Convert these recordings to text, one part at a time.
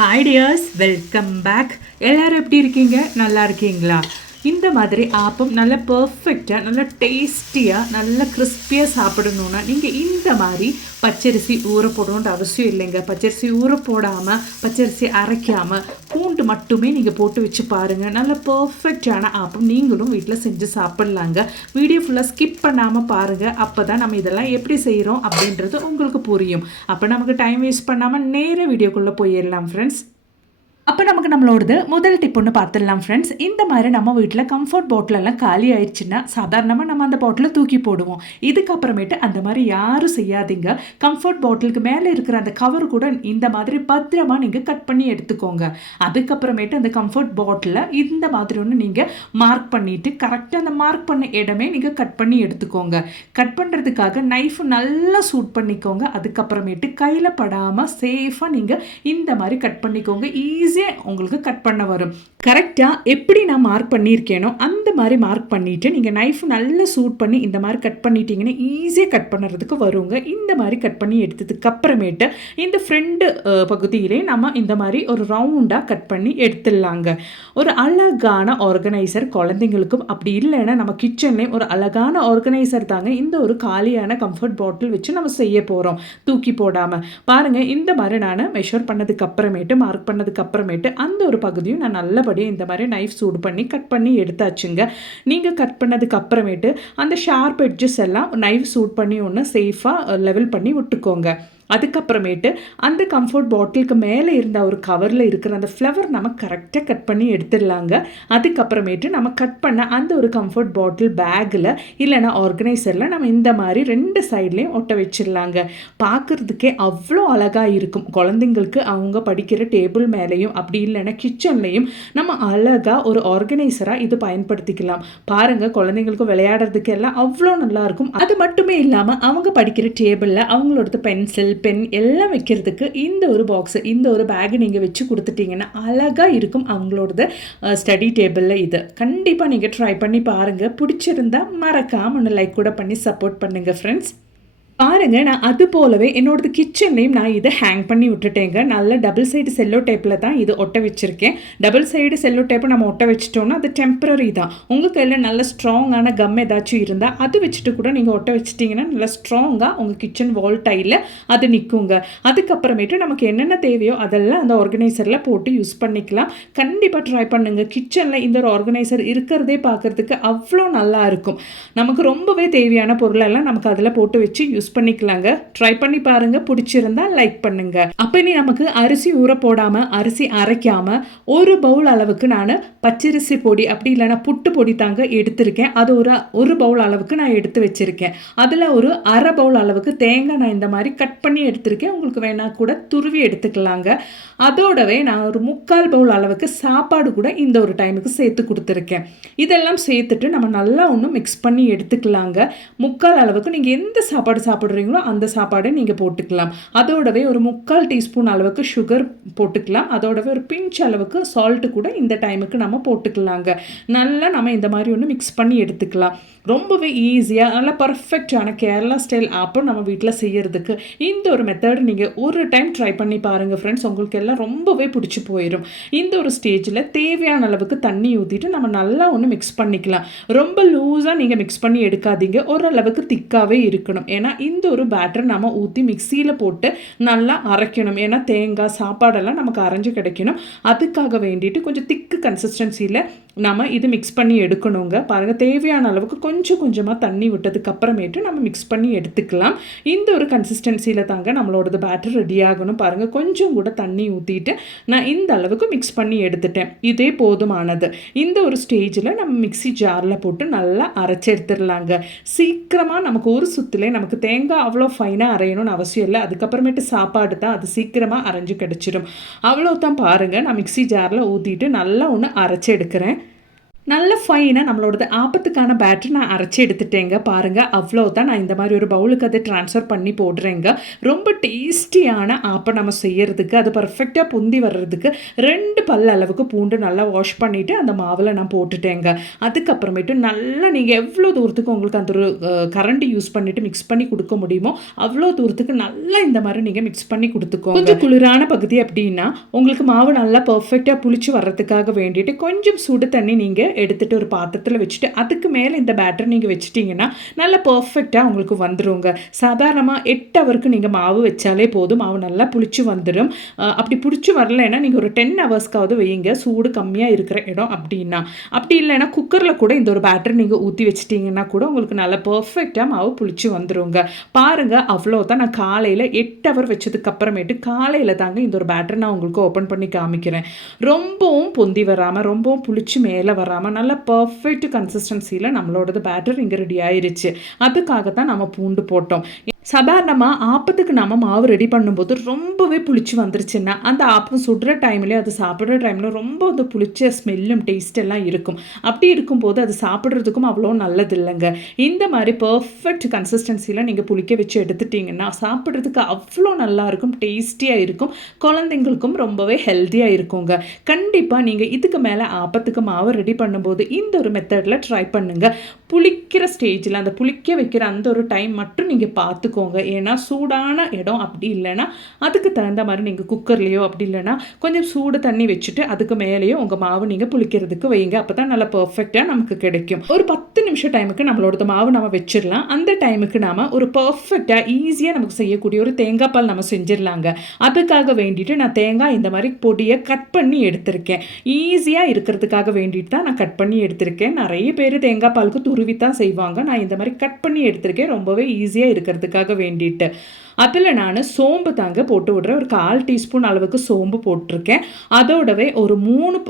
Hi tears, welcome back. எல்லோரும் எப்படி இருக்கீங்க? நல்லா இருக்கீங்களா? இந்த மாதிரி ஆப்பம் நல்ல பர்ஃபெக்டாக, நல்ல டேஸ்டியாக, நல்ல கிறிஸ்பியாக சாப்பிடணுன்னா நீங்கள் இந்த மாதிரி பச்சரிசி ஊற போடணுன்ற அவசியம் இல்லைங்க. பச்சரிசி ஊற போடாமல், பச்சரிசி அரைக்காமல், பூண்டு மட்டுமே நீங்கள் போட்டு வச்சு பாருங்கள். நல்ல பர்ஃபெக்டான ஆப்பம் நீங்களும் வீட்டில் செஞ்சு சாப்பிட்லாங்க. வீடியோ ஃபுல்லாக ஸ்கிப் பண்ணாமல் பாருங்கள். அப்போ தான் நம்ம இதெல்லாம் எப்படி செய்கிறோம் அப்படின்றது உங்களுக்கு புரியும். அப்போ நமக்கு டைம் வேஸ்ட் பண்ணாமல் நேராக வீடியோக்குள்ளே போயிடலாம் ஃப்ரெண்ட்ஸ். அப்போ நமக்கு நம்மளோடது முதல் டிப் ஒன்று பார்த்துடலாம் ஃப்ரெண்ட்ஸ். இந்த மாதிரி நம்ம வீட்டில் கம்ஃபர்ட் பாட்டிலெல்லாம் காலி ஆயிடுச்சுன்னா சாதாரணமாக நம்ம அந்த பாட்டிலை தூக்கி போடுவோம். இதுக்கப்புறமேட்டு அந்த மாதிரி யாரும் செய்யாதீங்க. கம்ஃபர்ட் பாட்டிலுக்கு மேலே இருக்கிற அந்த கவர் கூட இந்த மாதிரி பத்திரமா நீங்கள் கட் பண்ணி எடுத்துக்கோங்க. அதுக்கப்புறமேட்டு அந்த கம்ஃபர்ட் பாட்டிலை இந்த மாதிரி ஒன்று நீங்கள் மார்க் பண்ணிவிட்டு கரெக்டாக அந்த மார்க் பண்ண இடமே நீங்கள் கட் பண்ணி எடுத்துக்கோங்க. கட் பண்ணுறதுக்காக நைஃப் நல்லா சூட் பண்ணிக்கோங்க. அதுக்கப்புறமேட்டு கையில் படாமல் சேஃபாக நீங்கள் இந்த மாதிரி கட் பண்ணிக்கோங்க. ஈஸியாக உங்களுக்கு கட் பண்ண வரும். கரெக்டாக எப்படி நான் மார்க் பண்ணியிருக்கேனோ அந்த மாதிரி மார்க் பண்ணிவிட்டு நீங்கள் நைஃப் நல்லா சூட் பண்ணி இந்த மாதிரி கட் பண்ணிட்டீங்கன்னா ஈஸியாக கட் பண்ணுறதுக்கு வருங்க. இந்த மாதிரி கட் பண்ணி எடுத்ததுக்கு அப்புறமேட்டு இந்த ஃப்ரண்ட் பகுதியிலே நம்ம இந்த மாதிரி ஒரு ரவுண்டாக கட் பண்ணி எடுத்துடலாங்க. ஒரு அழகான ஆர்கனைசர் குழந்தைங்களுக்கும், அப்படி இல்லைன்னா நம்ம கிச்சன்லேயும் ஒரு அழகான ஆர்கனைசர் தாங்க இந்த ஒரு காலியான கம்ஃபர்ட் பாட்டில் வச்சு நம்ம செய்ய போகிறோம். தூக்கி போடாமல் பாருங்கள். இந்த மாதிரி நான் மெஷர் பண்ணதுக்கு அப்புறமேட்டு மார்க் பண்ணதுக்கு அப்புறமேட்டு அந்த ஒரு பகுதியும் நான் நல்லபடியாக இந்த மாதிரி நைஃப் சூடு பண்ணி கட் பண்ணி எடுத்தாச்சுங்க. நீங்கள் கட் பண்ணதுக்கு அப்புறமேட்டு அந்த ஷார்ப் எட்ஜஸ் எல்லாம் நைஃப் சூட் பண்ணி ஒன்று சேஃபாக லெவல் பண்ணி விட்டுக்கோங்க. அதுக்கப்புறமேட்டு அந்த கம்ஃபர்ட் பாட்டிலுக்கு மேலே இருந்த ஒரு கவரில் இருக்கிற அந்த ஃப்ளவர் நம்ம கரெக்டாக கட் பண்ணி எடுத்துடலாங்க. அதுக்கப்புறமேட்டு நம்ம கட் பண்ண அந்த ஒரு கம்ஃபர்ட் பாட்டில் பேக்கில் இல்லைனா ஆர்கனைசரில் நம்ம இந்த மாதிரி ரெண்டு சைட்லேயும் ஒட்ட வச்சிடலாங்க. பார்க்குறதுக்கே அவ்வளோ அழகாக இருக்கும். குழந்தைங்களுக்கு அவங்க படிக்கிற டேபிள் மேலேயும் அப்படி இல்லைன்னா கிச்சன்லேயும் நம்ம அழகாக ஒரு ஆர்கனைசராக இது பயன்படுத்திக்கலாம். பாருங்கள், குழந்தைங்களுக்கு விளையாடுறதுக்கு எல்லாம் அவ்வளோ நல்லாயிருக்கும். அது மட்டுமே இல்லாமல் அவங்க படிக்கிற டேபிளில் அவங்களோட பென்சில், பென் எல்லாம் வைக்கிறதுக்கு இந்த ஒரு பாக்ஸ், இந்த ஒரு பேக் நீங்கள் வச்சு கொடுத்துட்டீங்கன்னா அழகாக இருக்கும் அவங்களோட ஸ்டடி டேபிளில். இது கண்டிப்பாக நீங்கள் ட்ரை பண்ணி பாருங்கள். பிடிச்சிருந்தா மறக்காம ஒன்று லைக் கூட பண்ணி சப்போர்ட் பண்ணுங்கள் ஃப்ரெண்ட்ஸ். பாருங்கள், நான் அது போலவே என்னோடது கிச்சன்லேயும் நான் இதை ஹேங் பண்ணி விட்டுட்டேங்க. நல்ல டபுள் சைடு செல்லோ டேப்பில் தான் இது ஒட்ட வச்சுருக்கேன். டபுள் சைடு செல்லோ டேப்பை நம்ம ஒட்ட வச்சிட்டோம்னா அது டெம்பரரி தான். உங்கள் கையில் நல்ல ஸ்ட்ராங்கான கம் ஏதாச்சும் இருந்தால் அது வச்சுட்டு கூட நீங்கள் ஒட்ட வச்சிட்டிங்கன்னா நல்லா ஸ்ட்ராங்காக உங்கள் கிச்சன் வால் டைலில் அது நிற்குங்க. அதுக்கப்புறமேட்டு நமக்கு என்னென்ன தேவையோ அதெல்லாம் அந்த ஆர்கனைசரில் போட்டு யூஸ் பண்ணிக்கலாம். கண்டிப்பாக ட்ரை பண்ணுங்கள். கிச்சனில் இந்த ஒரு ஆர்கனைசர் இருக்கிறதே பார்க்குறதுக்கு அவ்வளோ நல்லா இருக்கும். நமக்கு ரொம்பவே தேவையான பொருளெல்லாம் நமக்கு அதில் போட்டு வச்சு யூஸ் பண்ணிக்கலாங்க. ட்ரை பண்ணி பாருங்க. பிடிச்சிருந்தா லைக் பண்ணுங்க. அப்ப இனி நமக்கு அரிசி ஊற போடாம, அரிசி அரைக்காம ஒரு பவுல் அளவுக்கு நான் பச்சரிசி பொடி அப்படி இல்லைன்னா புட்டு பொடி தாங்க எடுத்திருக்கேன். அது ஒரு பவுல் அளவுக்கு நான் எடுத்து வச்சிருக்கேன். அதுல ஒரு அரை பவுல் அளவுக்கு தேங்காய் நான் இந்த மாதிரி கட் பண்ணி எடுத்திருக்கேன். உங்களுக்கு வேணா கூட துருவி எடுத்துக்கலாங்க. அதோடவே நான் ஒரு 3/4 பவுல் அளவுக்கு சாப்பாடு கூட இந்த ஒரு டைமுக்கு சேர்த்து கொடுத்துருக்கேன். இதெல்லாம் சேர்த்துட்டு நம்ம நல்லா ஒன்று மிக்ஸ் பண்ணி எடுத்துக்கலாங்க. 3/4 அளவுக்கு நீங்கள் எந்த சாப்பாடு சாப்பிட்றீங்களோ அந்த சாப்பாடை நீங்கள் போட்டுக்கலாம். அதோடவே ஒரு 3/4 டீஸ்பூன் அளவுக்கு சுகர் போட்டுக்கலாம். அதோடவே ஒரு பிஞ்ச் அளவுக்கு சால்ட்டு கூட இந்த டைமுக்கு நம்ம போட்டுக்கலாங்க. நல்லா நம்ம இந்த மாதிரி ஒன்று மிக்ஸ் பண்ணி எடுத்துக்கலாம். ரொம்பவே ஈஸியாக நல்ல பர்ஃபெக்டான கேரளா ஸ்டைல் ஆப்பம் நம்ம வீட்டில் செய்யறதுக்கு இந்த ஒரு மெத்தட் நீங்கள் ஒரு டைம் ட்ரை பண்ணி பாருங்கள் ஃப்ரெண்ட்ஸ். உங்களுக்கு எல்லாம் ரொம்பவே பிடிச்சி போயிடும். இந்த ஒரு ஸ்டேஜில் தேவையான அளவுக்கு தண்ணி ஊற்றிட்டு நம்ம நல்லா ஒன்று மிக்ஸ் பண்ணிக்கலாம். ரொம்ப லூஸாக நீங்கள் மிக்ஸ் பண்ணி எடுக்காதீங்க. ஓரளவுக்கு திக்காகவே இருக்கணும். ஏன்னா இந்த ஒரு பேட்டர் நம்ம ஊற்றி மிக்சியில் போட்டு நல்லா அரைக்கணும். ஏன்னா தேங்காய் சாப்பாடெல்லாம் நமக்கு அரைஞ்சு கிடைக்கணும். அதுக்காக வேண்டிட்டு கொஞ்சம் திக்கு கன்சிஸ்டன்சியில் நம்ம இது மிக்ஸ் பண்ணி எடுக்கணுங்க. பாருங்கள், தேவையான அளவுக்கு கொஞ்சம் கொஞ்சமாக தண்ணி விட்டதுக்கு அப்புறமேட்டு நம்ம மிக்ஸ் பண்ணி எடுத்துக்கலாம். இந்த ஒரு கன்சிஸ்டன்சியில் தாங்க நம்மளோடது பேட்டர் ரெடி ஆகணும். பாருங்கள், கொஞ்சம் கூட தண்ணி ஊற்றிட்டு நான் இந்த அளவுக்கு மிக்ஸ் பண்ணி எடுத்துட்டேன். இதே போதுமானது. இந்த ஒரு ஸ்டேஜில் நம்ம மிக்ஸி ஜாரில் போட்டு நல்லா அரைச்சி எடுத்துடலாங்க. சீக்கிரமாக நமக்கு ஒரு சுற்றிலே நமக்கு தேங்காய் அவ்வளோ ஃபைனாக அரையணும்னு அவசியம் இல்லை. அதுக்கப்புறமேட்டு சாப்பாடு தான், அது சீக்கிரமாக அரைஞ்சு கிடச்சிடும். அவ்வளோ தான். பாருங்கள், நான் மிக்ஸி ஜாரில் ஊற்றிட்டு நல்லா ஒன்று அரைச்சி எடுக்கிறேன். நல்ல ஃபைனாக நம்மளோடது ஆப்பத்துக்கான பேட்டர் நான் அரைச்சி எடுத்துட்டேங்க. பாருங்கள், அவ்வளோதான். நான் இந்த மாதிரி ஒரு பவுலுக்கு அதை ட்ரான்ஸ்ஃபர் பண்ணி போடுறேங்க. ரொம்ப டேஸ்டியான ஆப்பம் நம்ம செய்யறதுக்கு, அது பர்ஃபெக்டாக பொந்தி வர்றதுக்கு 2 பல் அளவுக்கு பூண்டு நல்லா வாஷ் பண்ணிவிட்டு அந்த மாவில் நான் போட்டுட்டேங்க. அதுக்கப்புறமேட்டு நல்லா நீங்கள் எவ்வளோ தூரத்துக்கு உங்களுக்கு அந்த ஒரு கரண்டி யூஸ் பண்ணிவிட்டு மிக்ஸ் பண்ணி கொடுக்க முடியுமோ அவ்வளோ தூரத்துக்கு நல்லா இந்த மாதிரி நீங்கள் மிக்ஸ் பண்ணி கொடுத்துக்கோங்க. கொஞ்சம் குளிரான பகுதி அப்படின்னா உங்களுக்கு மாவு நல்லா பர்ஃபெக்டாக புளிச்சு வர்றதுக்காக வேண்டிட்டு கொஞ்சம் சுடு தண்ணி நீங்கள் எடுத்துகிட்டு ஒரு பாத்திரத்தில் வச்சுட்டு அதுக்கு மேலே இந்த பேட்டர் நீங்கள் வச்சுட்டிங்கன்னா நல்லா பர்ஃபெக்டாக உங்களுக்கு வந்துடுங்க. சாதாரணமாக 8 ஹவருக்கு நீங்கள் மாவு வச்சாலே போதும், மாவு நல்லா புளிச்சு வந்துடும். அப்படி புளிச்சு வரலைன்னா நீங்கள் ஒரு 10 ஹவர்ஸ்க்காவது வைங்க, சூடு கம்மியாக இருக்கிற இடம் அப்படின்னா. அப்படி இல்லைன்னா குக்கரில் கூட இந்த ஒரு பேட்டர் நீங்கள் ஊற்றி வச்சிட்டிங்கன்னா கூட உங்களுக்கு நல்லா பர்ஃபெக்டாக மாவு புளிச்சு வந்துடுங்க. பாருங்கள், அவ்வளோதான். நான் காலையில் 8 ஹவர் வச்சதுக்கு அப்புறமேட்டு காலையில் தாங்க இந்த ஒரு பேட்டர் நான் உங்களுக்கு ஓப்பன் பண்ணி காமிக்கிறேன். ரொம்பவும் பொந்தி வராமல் ரொம்பவும் புளிச்சு மேலே வராமல் நல்ல பர்ஃபெக்ட் கன்சிஸ்டன்சியில் நம்மளோடது பேட்டர் இங்கே ரெடி ஆயிருச்சு. அதுக்காக தான் நம்ம பூண்டு போட்டோம். சாதாரணமாக ஆப்பத்துக்கு நம்ம மாவு ரெடி பண்ணும்போது ரொம்பவே புளிச்சு வந்துருச்சுன்னா அந்த ஆப்பம் சுடுற டைம்லேயே அது சாப்பிட்ற டைமில் ரொம்ப அந்த புளிச்ச ஸ்மெல்லும் டேஸ்ட் எல்லாம் இருக்கும். அப்படி இருக்கும்போது அது சாப்பிட்றதுக்கும் அவ்வளோ நல்லது இல்லைங்க. இந்த மாதிரி பர்ஃபெக்ட் கன்சிஸ்டன்சியில் நீங்கள் புளிக்க வச்சு எடுத்துட்டிங்கன்னா சாப்பிட்றதுக்கு அவ்வளோ நல்லாயிருக்கும், டேஸ்டியாக இருக்கும், குழந்தைங்களுக்கும் ரொம்பவே ஹெல்த்தியாக இருக்குங்க. கண்டிப்பாக நீங்கள் இதுக்கு மேலே ஆப்பத்துக்கு மாவு ரெடி பண்ணும்போது இந்த ஒரு மெத்தடில் ட்ரை பண்ணுங்கள். புளிக்கிற ஸ்டேஜில் அந்த புளிக்க வைக்கிற அந்த ஒரு டைம் மட்டும் நீங்கள் பார்த்துக்கோங்க. ஏன்னா சூடான இடம் அப்படி இல்லைன்னா அதுக்கு தகுந்த மாதிரி நீங்கள் குக்கர்லேயோ அப்படி இல்லைன்னா கொஞ்சம் சூடு தண்ணி வச்சுட்டு அதுக்கு மேலேயோ உங்கள் மாவு நீங்கள் புளிக்கிறதுக்கு வைங்க. அப்போ தான் நல்லா பர்ஃபெக்டாக நமக்கு கிடைக்கும். ஒரு 10 நிமிஷம் டைமுக்கு நம்மளோட மாவு நம்ம வச்சிடலாம். அந்த டைமுக்கு நாம் ஒரு பர்ஃபெக்டாக ஈஸியாக நமக்கு செய்யக்கூடிய ஒரு தேங்காய் பால் நம்ம செஞ்சிடலாங்க. அதுக்காக வேண்டிட்டு நான் தேங்காய் இந்த மாதிரி பொடியை கட் பண்ணி எடுத்திருக்கேன். ஈஸியாக இருக்கிறதுக்காக வேண்டிட்டு தான் நான் கட் பண்ணி எடுத்திருக்கேன். நிறைய பேர் தேங்காய் பாலுக்கு துருவி தான் செய்வாங்க. நான் இந்த மாதிரி கட் பண்ணி எடுத்திருக்கேன், ரொம்பவே ஈஸியாக இருக்கிறதுக்காக வேண்டிட்டு. அதில் நான் சோம்பு தாங்க போட்டு விடுறேன். ஒரு 1/4 டீஸ்பூன் அளவுக்கு சோம்பு போட்டிருக்கேன். அதோடவே ஒரு 3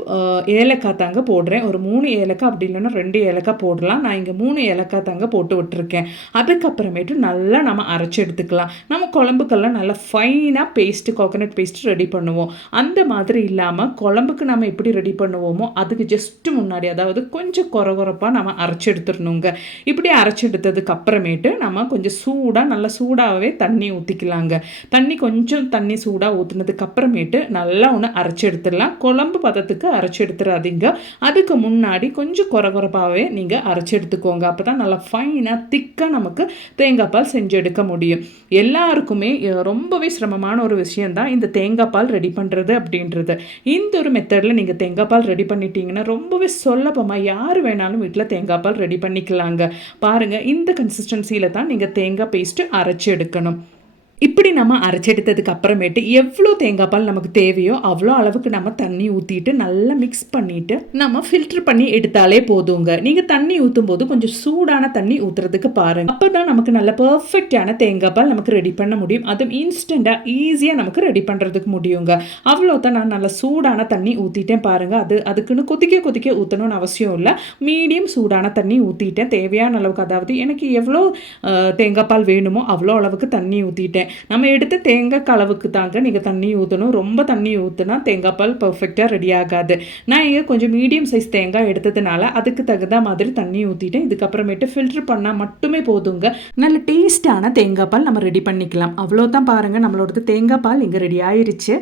ஏலக்காய் தாங்க போடுறேன். ஒரு 3 ஏலக்காய் அப்படி இல்லைன்னா 2 ஏலக்காய் போடலாம். நான் இங்கே 3 ஏலக்காய் தாங்க போட்டு விட்டுருக்கேன். அதுக்கப்புறமேட்டு நல்லா நம்ம அரைச்சி எடுத்துக்கலாம். நம்ம குழம்புக்கெல்லாம் நல்லா ஃபைனாக பேஸ்ட்டு, கோகனட் பேஸ்ட்டு ரெடி பண்ணுவோம். அந்த மாதிரி இல்லாமல் குழம்புக்கு நம்ம எப்படி ரெடி பண்ணுவோமோ அதுக்கு ஜஸ்ட்டு முன்னாடி, அதாவது கொஞ்சம் குறப்பாக நம்ம அரைச்சி எடுத்துடணுங்க. இப்படி அரைச்சி எடுத்ததுக்கு அப்புறமேட்டு நம்ம கொஞ்சம் சூடாக, நல்லா சூடாகவே தண்ணி ஊற்றிக்கலாங்க. தண்ணி சூடாக ஊற்றுனதுக்கு அப்புறமேட்டு நல்லா ஒன்று அரைச்சி எடுத்துடலாம். குழம்பு பதத்துக்கு அரைச்சி எடுத்துடாதீங்க. அதுக்கு முன்னாடி கொஞ்சம் குறப்பாகவே நீங்கள் அரைச்சி எடுத்துக்கோங்க. அப்போ தான் நல்லா ஃபைனாக திக்காக நமக்கு தேங்காய் பால் செஞ்சு எடுக்க முடியும். எல்லாருக்குமே ரொம்பவே சிரமமான ஒரு விஷயந்தான் இந்த தேங்காய் பால் ரெடி பண்ணுறது அப்படின்றது. இந்த ஒரு மெத்தடில் நீங்கள் தேங்காய் பால் ரெடி பண்ணிட்டீங்கன்னா ரொம்பவே சுலபமாக யார் வேணாலும் வீட்டில் தேங்காய் பால் ரெடி பண்ணிக்கலாங்க. பாருங்கள், இந்த கன்சிஸ்டன்சியில் தான் நீங்கள் தேங்காய் பேஸ்ட்டு அரைச்சி எடுக்கணும். இப்படி நம்ம அரைச்செடுத்ததுக்கு அப்புறமேட்டு எவ்வளோ தேங்காய் பால் நமக்கு தேவையோ அவ்வளோ அளவுக்கு நம்ம தண்ணி ஊற்றிட்டு நல்லா மிக்ஸ் பண்ணிவிட்டு நம்ம ஃபில்டர் பண்ணி எடுத்தாலே போதுங்க. நீங்கள் தண்ணி ஊற்றும் போது கொஞ்சம் சூடான தண்ணி ஊற்றுறதுக்கு பாருங்கள். அப்போ தான் நமக்கு நல்ல பர்ஃபெக்டான தேங்காய் பால் நமக்கு ரெடி பண்ண முடியும். அதுவும் இன்ஸ்டண்ட்டாக ஈஸியாக நமக்கு ரெடி பண்ணுறதுக்கு முடியுங்க. அவ்வளோதான். நான் நல்லா சூடான தண்ணி ஊற்றிட்டேன் பாருங்கள். அதுக்குன்னு கொதிக்க ஊற்றணும்னு அவசியம் இல்லை. மீடியம் சூடான தண்ணி ஊற்றிட்டேன் தேவையான அளவுக்கு. அதாவது எனக்கு எவ்வளோ தேங்காய் பால் வேணுமோ அவ்வளோ அளவுக்கு தண்ணி ஊற்றிட்டேன். நம்ம எடுத்த தேங்காய் அளவுக்கு தாங்க நீங்கள் தண்ணி ஊற்றணும். ரொம்ப தண்ணி ஊற்றினா தேங்காய் பால் பர்ஃபெக்டாக ரெடி ஆகாது. நான் இங்கே கொஞ்சம் மீடியம் சைஸ் தேங்காய் எடுத்ததுனால அதுக்கு தகுந்த மாதிரி தண்ணி ஊற்றிட்டேன். இதுக்கப்புறமேட்டு ஃபில்டர் பண்ணால் மட்டுமே போதுங்க. நல்ல டேஸ்டான தேங்காய் பால் நம்ம ரெடி பண்ணிக்கலாம். அவ்வளோதான். பாருங்கள், நம்மளோட தேங்காய் பால் இங்கே ரெடி ஆயிருச்சு.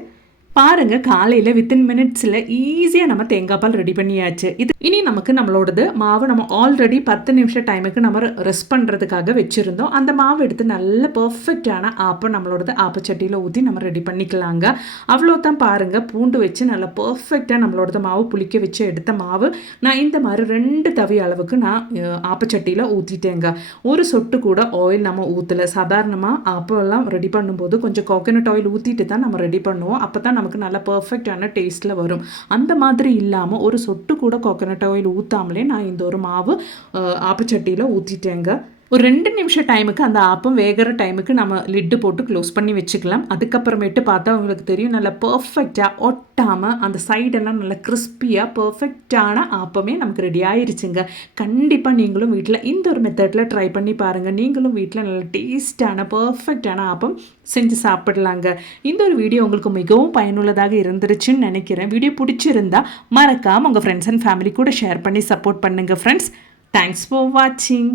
பாருங்கள், காலையில் வித்தின் மினிட்ஸில் ஈஸியாக நம்ம தேங்காய் பால் ரெடி பண்ணியாச்சு. இது இனி நமக்கு நம்மளோடது மாவு நம்ம ஆல்ரெடி 10 நிமிஷம் டைமுக்கு நம்ம ரெஸ்ட் பண்ணுறதுக்காக வச்சுருந்தோம். அந்த மாவு எடுத்து நல்ல பர்ஃபெக்டான ஆப்பம் நம்மளோடது ஆப்பச்சட்டியில் ஊற்றி நம்ம ரெடி பண்ணிக்கலாங்க. அவ்வளோதான். பாருங்கள், பூண்டு வச்சு நல்லா பர்ஃபெக்டாக நம்மளோடது மாவு புளிக்க வச்சு எடுத்த மாவு நான் இந்த மாதிரி 2 தவி அளவுக்கு நான் ஆப்பச்சட்டியில் ஊற்றிட்டேங்க. ஒரு சொட்டு கூட ஆயில் நம்ம ஊற்றலை. சாதாரணமாக ஆப்பெல்லாம் ரெடி பண்ணும்போது கொஞ்சம் கோகனட் ஆயில் ஊற்றிட்டு தான் நம்ம ரெடி பண்ணுவோம். அப்போ தான் நமக்கு நல்ல பர்ஃபெக்டான டேஸ்ட்டில் வரும். அந்த மாதிரி இல்லாமல் ஒரு சொட்டு கூட கோகனட் ஆயில் ஊற்றாமலே நான் இந்த ஒரு மாவு ஆப்பச்சட்டியில் ஊற்றிட்டேங்க. ஒரு 2 நிமிஷம் டைமுக்கு அந்த ஆப்பம் வேகிற டைமுக்கு நம்ம லிட்டு போட்டு க்ளோஸ் பண்ணி வச்சுக்கலாம். அதுக்கப்புறமேட்டு பார்த்தா உங்களுக்கு தெரியும் நல்லா பர்ஃபெக்டாக ஒட்டாமல் அந்த சைடெல்லாம் நல்லா கிறிஸ்பியாக பர்ஃபெக்டான ஆப்பமே நமக்கு ரெடி ஆயிருச்சுங்க. கண்டிப்பாக நீங்களும் வீட்டில் இந்த ஒரு மெத்தடில் ட்ரை பண்ணி பாருங்கள். நீங்களும் வீட்டில் நல்ல டேஸ்டான பர்ஃபெக்டான ஆப்பம் செஞ்சு சாப்பிடலாங்க. இந்த ஒரு வீடியோ உங்களுக்கு மிகவும் பயனுள்ளதாக இருந்துருச்சுன்னு நினைக்கிறேன். வீடியோ பிடிச்சிருந்தா மறக்காமல் உங்கள் ஃப்ரெண்ட்ஸ் அண்ட் ஃபேமிலி கூட ஷேர் பண்ணி சப்போர்ட் பண்ணுங்கள் ஃப்ரெண்ட்ஸ். தேங்க்ஸ் ஃபார் வாட்சிங்.